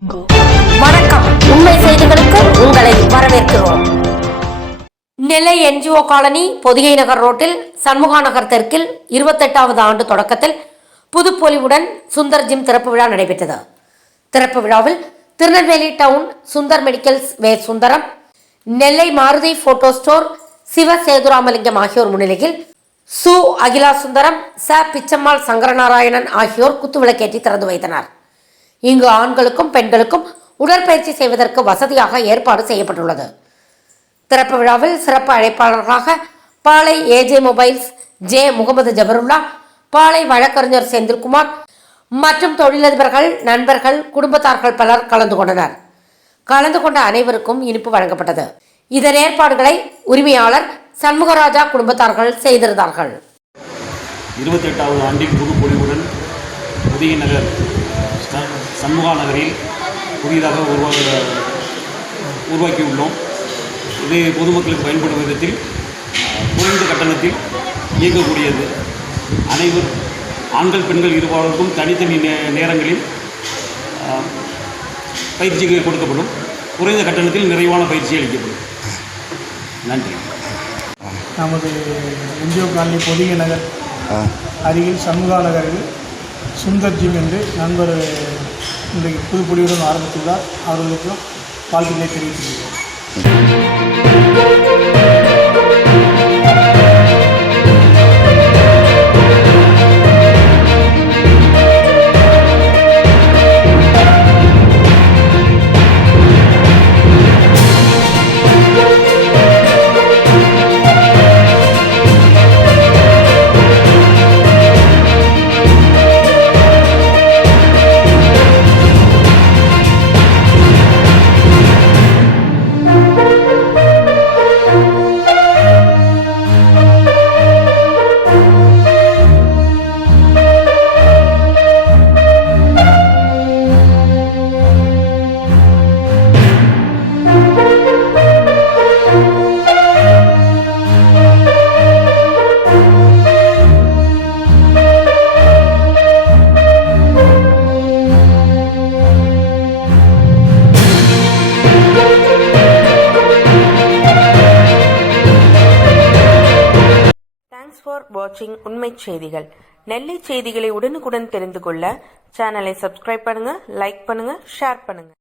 வணக்கம். உண்மை செய்திகளுக்கு உங்களை வரவேற்கிறோம். நெல்லை என்ஜிஓ காலனி பொதிகை நகர் ரோட்டில் சண்முகா நகர் தெற்கில் 28வது ஆண்டு தொடக்கத்தில் புதுப்பொலிவுடன் சுந்தர் ஜிம் திறப்பு விழா நடைபெற்றது. திறப்பு விழாவில் திருநெல்வேலி டவுன் சுந்தர் மெடிக்கல்ஸ் வே சுந்தரம், நெல்லை மாருதி போட்டோ ஸ்டோர் சிவ சேதுராமலிங்கம் ஆகியோர் முன்னிலையில் சு அகிலா சுந்தரம், ச பிச்சம்மாள் சங்கரநாராயணன் ஆகியோர் குத்துவிளக்கேற்றி திறந்து வைத்தனர். இங்கு ஆண்களுக்கும் பெண்களுக்கும் உடற்பயிற்சி செய்வதற்கு வசதியாக ஏற்பாடு செய்யப்பட்டுள்ளது. திறப்பு விழாவில் சிறப்பு அழைப்பாளர்களாக Palai AJ mobiles J Mohammed Jafarullah, Palai வழக்கறிஞர் செந்தில்குமார் மற்றும் தொழிலதிபர்கள், நண்பர்கள், குடும்பத்தார்கள் பலர் கலந்து கொண்டனர். கலந்து கொண்ட அனைவருக்கும் இனிப்பு வழங்கப்பட்டது. இதன் ஏற்பாடுகளை உரிமையாளர் சண்முகராஜா குடும்பத்தார்கள் செய்திருந்தார்கள். 28வது ஆண்டின் புதுப்பொலிவுடன் புதிய நகர் சண்முகா நகரில் புதிதாக உருவாக்கியுள்ளோம். இது பொதுமக்களுக்கு பயன்படும் விதத்தில் குறைந்த கட்டணத்தில் இயக்கக்கூடியது. ஆண்கள் பெண்கள் இருபாலருக்கும் தனித்தனி நேரங்களில் பயிற்சிகள் கொடுக்கப்படும். குறைந்த கட்டணத்தில் நிறைவான பயிற்சி அளிக்கப்படும். நன்றி. நமது என்ஜிஓ காலனி பொதிகை நகர் அருகில் சண்முகா நகரில் சுந்தர் ஜிம் என்று நண்பர் இன்றைக்கு புதுப்பொலிவுடன் ஆரம்பித்துள்ளார். அவர்களுக்கும் வாழ்த்துக்களை தெரிவித்துள்ளோம். ஃபார் வாட்சிங் உண்மை செய்திகள். நெல்லை செய்திகளை உடனுக்குடன் தெரிந்து கொள்ள சேனலை சப்ஸ்கிரைப் பண்ணுங்க, லைக் பண்ணுங்க, ஷேர் பண்ணுங்க.